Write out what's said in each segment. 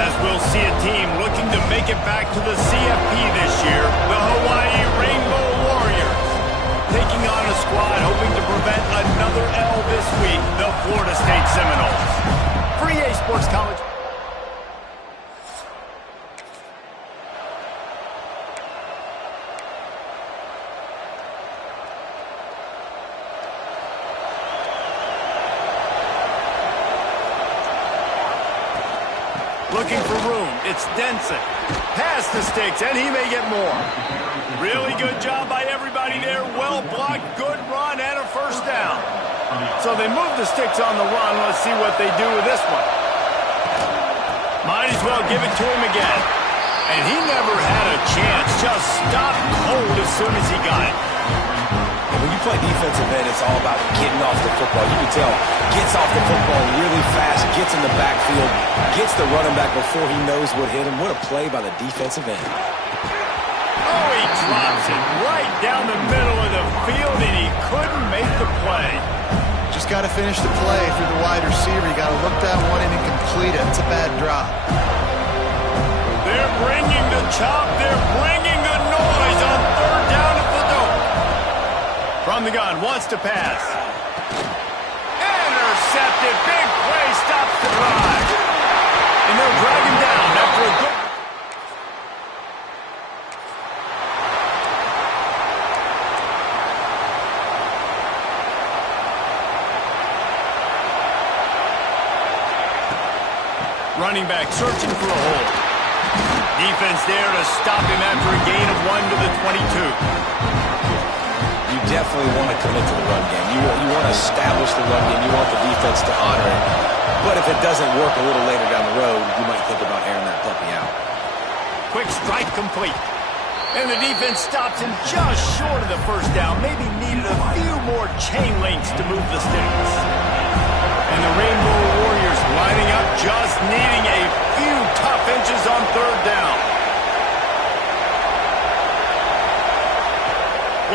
As we'll see a team looking to make it back to the CFP this year, the Hawaii Rainbow Warriors. Taking on a squad hoping to prevent another L this week, the Florida State Seminoles. For EA Sports College. Looking for room. It's Denson. Pass the sticks, and he may get more. Really good job by everybody there. Well blocked, good run, and a first down. So they move the sticks on the run. Let's see what they do with this one. Might as well give it to him again. And he never had a chance. Just stopped cold as soon as he got it. When you play defensive end, it's all about getting off the football. You can tell, gets off the football really fast, gets in the backfield, gets the running back before he knows what hit him. What a play by the defensive end. Oh, he drops it right down the middle of the field, and he couldn't make the play. Just got to finish the play through the wide receiver. You got to look that one in and complete it. It's a bad drop. They're bringing the chop. They're bringing the noise on third down at the door. From the gun, wants to pass. Intercepted. Big play, stops the drive. And they'll drag him down after a good... Running back searching for a hole. Defense there to stop him after a gain of 1 to the 22. You definitely want to commit to the run game. You want to establish the run game. You want the defense to honor it. But if it doesn't work a little later down the road, you might think about airing that puppy out. Quick strike complete. And the defense stops him just short of the first down. Maybe needed a few more chain links to move the sticks. And the Rainbow Warriors lining up, just needing a few tough inches on third down.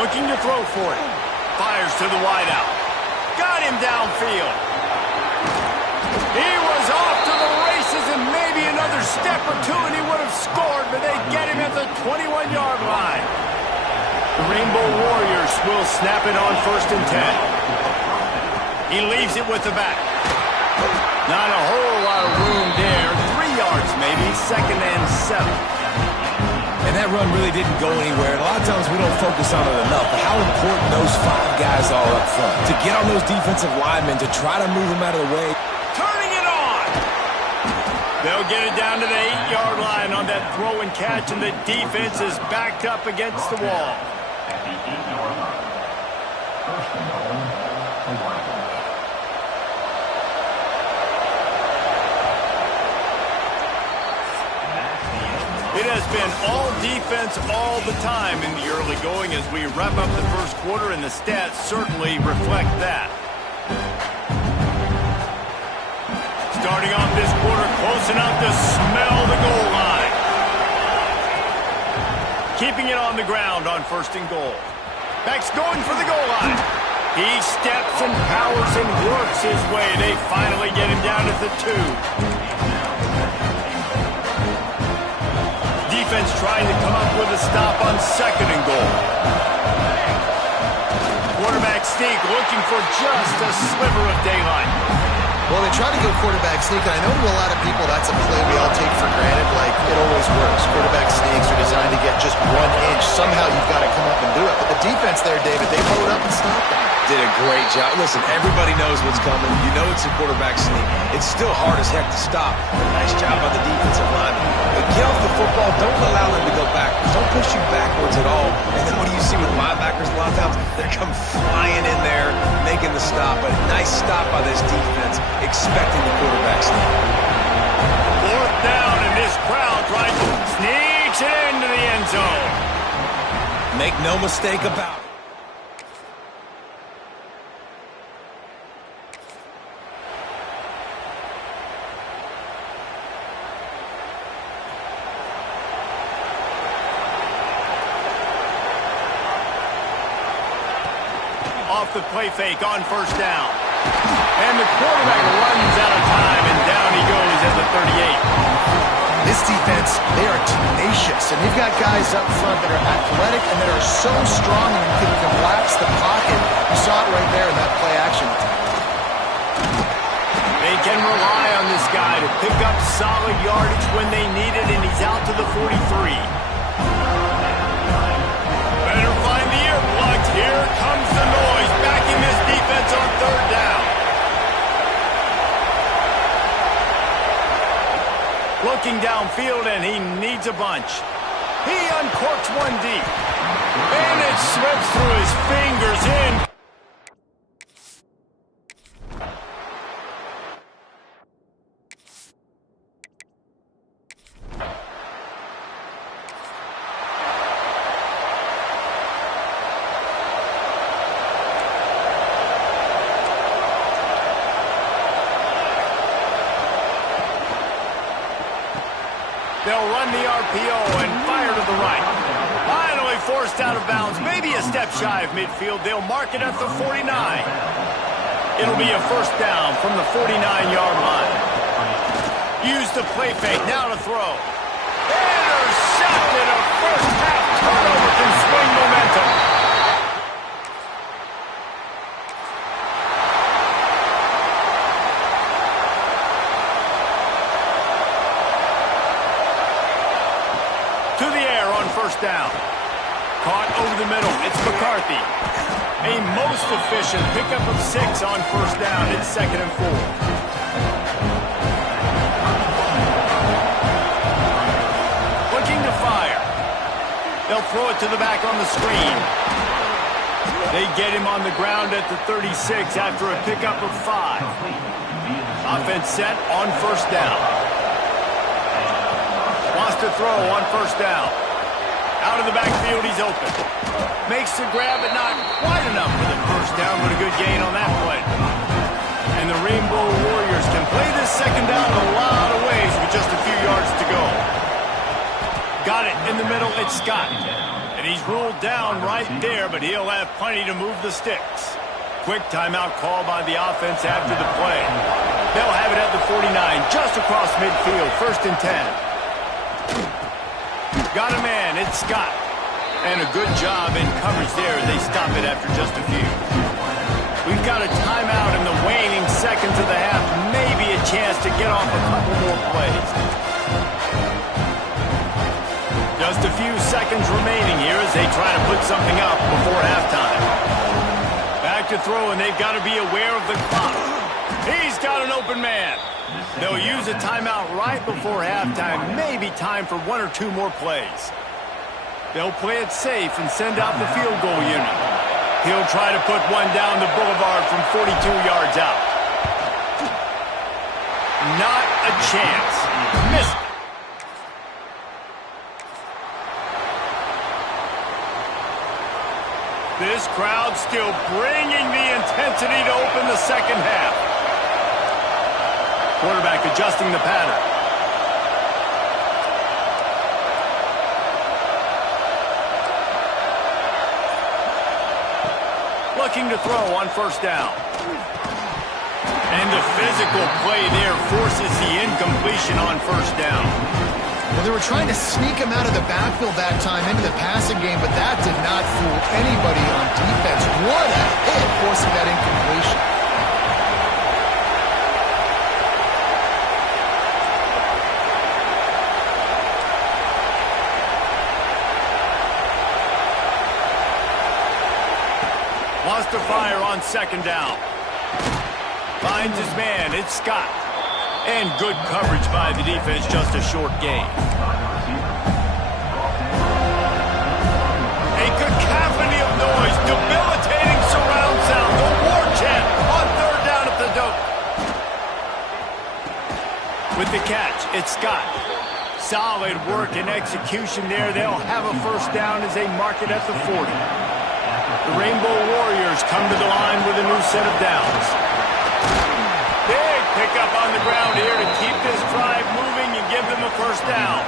Looking to throw for it. Fires to the wideout. Got him downfield. He was off to the races, and maybe another step or two and he would have scored, but they get him at the 21-yard line. The Rainbow Warriors will snap it on 1st and 10. He leaves it with the back. Not a whole lot of room there. 3 yards maybe, 2nd and 7. And that run really didn't go anywhere. And a lot of times we don't focus on it enough, but how important those 5 guys are up front. To get on those defensive linemen, to try to move them out of the way. Turning it on! They'll get it down to the 8-yard line on that throw and catch, and the defense is backed up against the wall. At the 8-yard line, 1st and goal, Hawaii. It has been all defense all the time in the early going as we wrap up the first quarter, and the stats certainly reflect that. Starting off this quarter close enough to smell the goal line. Keeping it on the ground on 1st and goal. Back's going for the goal line. He steps and powers and works his way. They finally get him down at the 2. Defense trying to come up with a stop on 2nd and goal. Quarterback sneak looking for just a sliver of daylight. Well, they try to go quarterback sneak, and I know to a lot of people that's a play we all take for granted, like it always works. Quarterback sneaks are designed to get just 1 inch. Somehow you've got to come up and do it. But the defense there, David, they load up and stop them. Did a great job. Listen, everybody knows what's coming. You know it's a quarterback sneak. It's still hard as heck to stop. Nice job by the defensive lineman. But get off the football. Don't allow them to go backwards. Don't push you backwards at all. And then what do you see with linebackers a lot of times? They come flying in there, making the stop. But nice stop by this defense, expecting the quarterback sneak. 4th down, and this crowd tries to sneaks it into the end zone. Make no mistake about it. Off the play fake on 1st down. And the quarterback runs out of time, and down he goes at the 38. They are tenacious, and they've got guys up front that are athletic and that are so strong and can collapse the pocket. You saw it right there in that play action. They can rely on this guy to pick up solid yardage when they need it, and he's out to the 43. Better find the earplugs. Here comes the noise, backing this defense on third down. Looking downfield, and he needs a bunch. He uncorks one deep. And it slips through his fingers in. They'll run the RPO and fire to the right. Finally forced out of bounds, maybe a step shy of midfield. They'll mark it at the 49. It'll be a first down from the 49-yard line. Use the play fake, now to throw. Intercepted, a first-half turnover can swing momentum. To the air on first down. Caught over the middle. It's McCarthy. A most efficient pickup of 6 on first down. It's 2nd and 4. Looking to fire. They'll throw it to the back on the screen. They get him on the ground at the 36 after a pickup of 5. Offense set on first down. Wants to throw on first down. Out of the backfield, he's open. Makes the grab, but not quite enough for the first down, but a good gain on that play. And the Rainbow Warriors can play this second down in a lot of ways with just a few yards to go. Got it in the middle, it's Scott. And he's ruled down right there, but he'll have plenty to move the sticks. Quick timeout call by the offense after the play. They'll have it at the 49, just across midfield, 1st and 10. Got a man, it's Scott. And a good job in coverage there. They stop it after just a few. We've got a timeout in the waning seconds of the half. Maybe a chance to get off a couple more plays. Just a few seconds remaining here as they try to put something up before halftime. Back to throw, and they've got to be aware of the clock. He's got an open man. They'll use a timeout right before halftime. Maybe time for 1 or 2 more plays. They'll play it safe and send out the field goal unit. He'll try to put one down the boulevard from 42 yards out. Not a chance. Missed it. This crowd still bringing the intensity to open the second half. Quarterback adjusting the pattern. Looking to throw on first down. And the physical play there forces the incompletion on first down. Well, they were trying to sneak him out of the backfield that time into the passing game, but that did not fool anybody on defense. What a hit forcing that incompletion. Wants to fire on second down. Finds his man. It's Scott. And good coverage by the defense, just a short gain. A cacophony of noise, debilitating surround sound, the war chant on third down at the dope. With the catch, it's Scott. Solid work and execution there. They'll have a first down as they mark it at the 40. The Rainbow Warriors come to the line with a new set of downs. Big pickup on the ground here to keep this drive moving and give them a first down.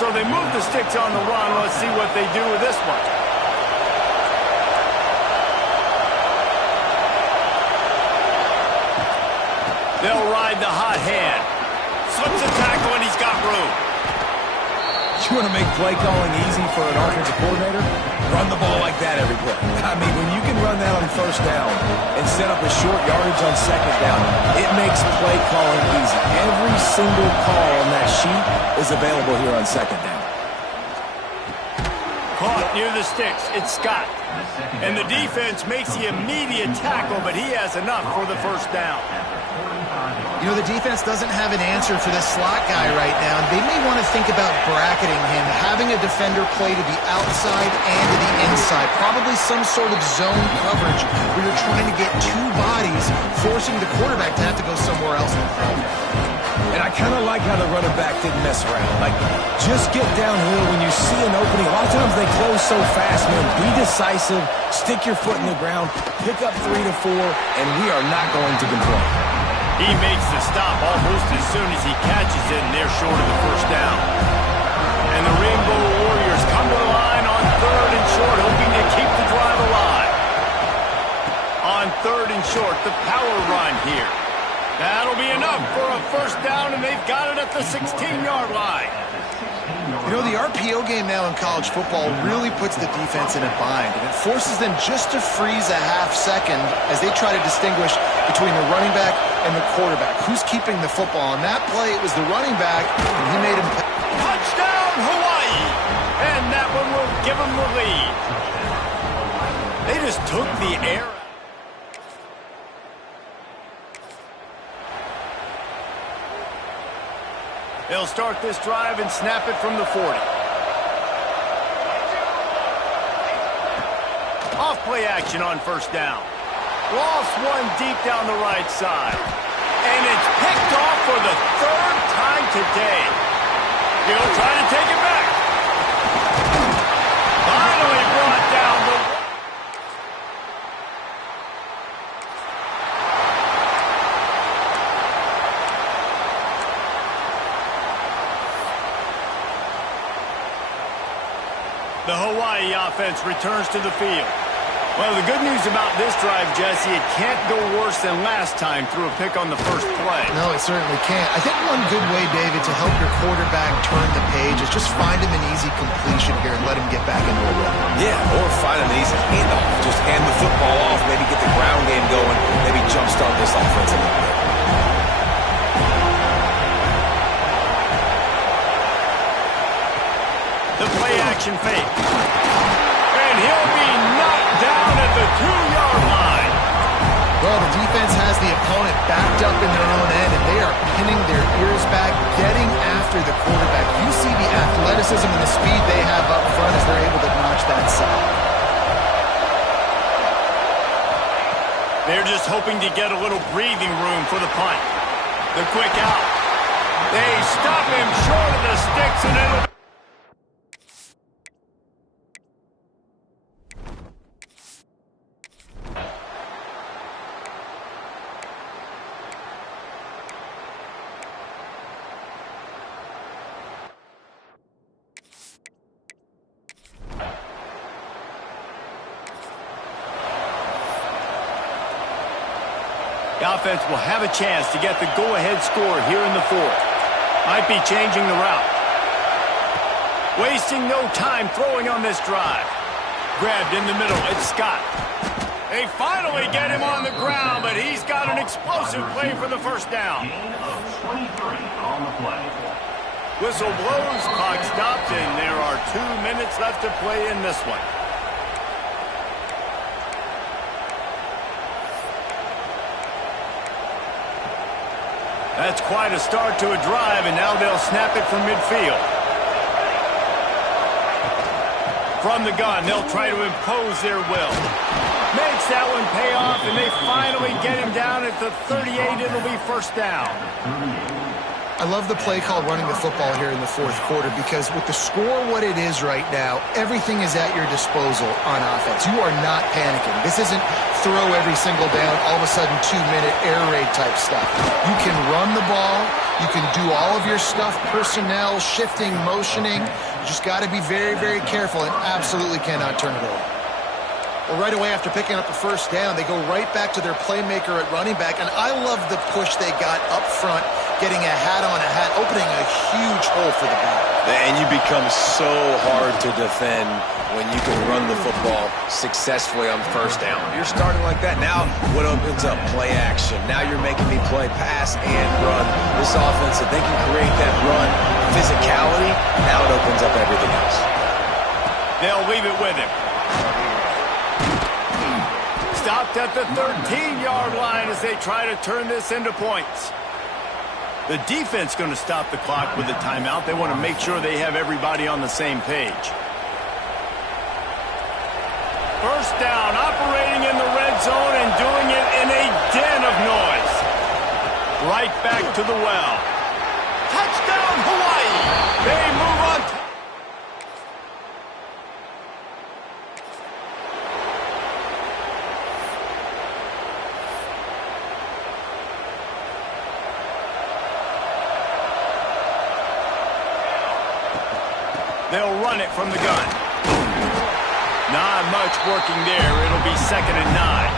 So they move the sticks on the run. Let's see what they do with this one. They'll ride the hot hand. Slips a tackle and he's got room. You want to make play calling easy for an offensive coordinator? Run the ball like that every play. I mean, when you can run that on first down and set up a short yardage on second down, it makes play calling easy. Every single call on that sheet is available here on second down. Caught near the sticks. It's Scott. And the defense makes the immediate tackle, but he has enough for the first down. You know, the defense doesn't have an answer for this slot guy right now. They may want to think about bracketing him, having a defender play to the outside and to the inside. Probably some sort of zone coverage where you're trying to get two bodies, forcing the quarterback to have to go somewhere else. And I kind of like how the running back didn't mess around. Like, just get downhill when you see an opening. A lot of times they close so fast, man. Be decisive, stick your foot in the ground, pick up 3 to 4, and we are not going to complain. He makes the stop almost as soon as he catches it, and they're short of the first down. And the Rainbow Warriors come to the line on 3rd and short, hoping to keep the drive alive. On 3rd and short, the power run here. That'll be enough for a first down, and they've got it at the 16-yard line. You know, the RPO game now in college football really puts the defense in a bind, and it forces them just to freeze a half second as they try to distinguish between the running back and the quarterback. Who's keeping the football? On that play, it was the running back, and he made him pay. Touchdown, Hawaii! And that one will give them the lead. They just took the air. They'll start this drive and snap it from the 40. Off play action on first down. Lost one deep down the right side. And it's picked off for the 3rd time today. He'll try to take it back. Finally brought down the... The Hawaii offense returns to the field. Well, the good news about this drive, Jesse, it can't go worse than last time through a pick on the first play. No, it certainly can't. I think one good way, David, to help your quarterback turn the page is just find him an easy completion here and let him get back into a rhythm. Yeah, or find an easy handoff. Just hand the football off, maybe get the ground game going, maybe jumpstart this offense a little bit. The play-action fake. And he'll be knocked down at the 2-yard line. Well, the defense has the opponent backed up in their own end, and they are pinning their ears back, getting after the quarterback. You see the athleticism and the speed they have up front as they're able to notch that side. They're just hoping to get a little breathing room for the punt. The quick out. They stop him short of the sticks, and it'll... The offense will have a chance to get the go-ahead score here in the 4th. Might be changing the route. Wasting no time throwing on this drive. Grabbed in the middle, it's Scott. They finally get him on the ground, but he's got an explosive play for the first down. Gain of 23 on the play. Whistle blows, clock stops, and there are 2 minutes left to play in this one. That's quite a start to a drive, and now they'll snap it from midfield. From the gun, they'll try to impose their will. Makes that one pay off, and they finally get him down at the 38. It'll be first down. I love the play call running the football here in the 4th quarter because with the score what it is right now, everything is at your disposal on offense. You are not panicking. This isn't throw every single down, all of a sudden 2-minute air raid type stuff. You can run the ball. You can do all of your stuff, personnel, shifting, motioning. You just got to be very, very careful and absolutely cannot turn it over. Well, right away after picking up a first down, they go right back to their playmaker at running back, and I love the push they got up front getting a hat on a hat, opening a huge hole for the ball. And you become so hard to defend when you can run the football successfully on first down. You're starting like that. Now what opens up? Play action. Now you're making me play pass and run. This offense, if they can create that run physicality, now it opens up everything else. They'll leave it with him. Stopped at the 13-yard line as they try to turn this into points. The defense going to stop the clock with a timeout. They want to make sure they have everybody on the same page. First down, operating in the red zone and doing it in a den of noise. Right back to the well. Touchdown, Hawaii! They move on. They'll run it from the gun. Not much working there. It'll be 2nd and 9.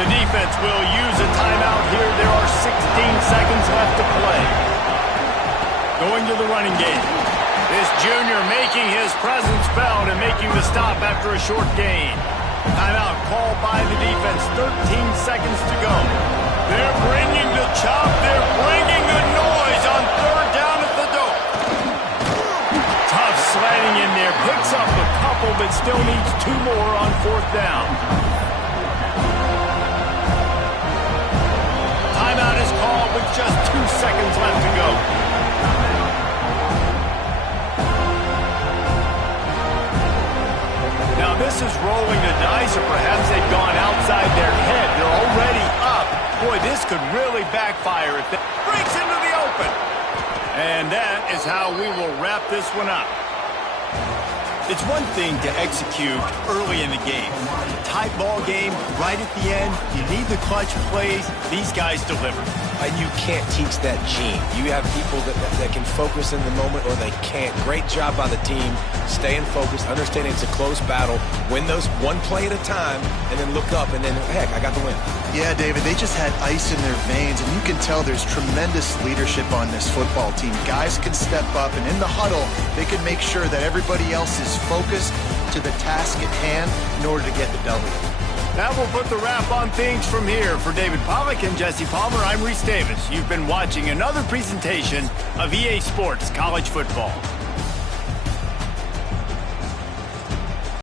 The defense will use a timeout here. There are 16 seconds left to play. Going to the running game. This junior making his presence felt and making the stop after a short gain. Timeout called by the defense. 13 seconds to go. They're bringing the chop. They're bringing the noise on 3rd down at the dope. Tough sledding in there. Picks up a couple, but still needs 2 more on 4th down. Timeout is called with just 2 seconds left to go. Now this is rolling the dice, or perhaps they've gone outside their head. They're already up. Boy, this could really backfire if they breaks into the open. And that is how we will wrap this one up. It's one thing to execute early in the game. Tight ball game, right at the end, you need the clutch plays. These guys deliver. And you can't teach that gene. You have people that can focus in the moment or they can't. Great job by the team, staying focused, understanding it's a close battle, win those one play at a time, and then look up and then, heck, I got the win. Yeah, David, they just had ice in their veins, and you can tell there's tremendous leadership on this football team. Guys can step up, and in the huddle, they can make sure that everybody else is focused to the task at hand in order to get the W. That will put the wrap on things from here. For David Pollack and Jesse Palmer, I'm Reese Davis. You've been watching another presentation of EA Sports College Football.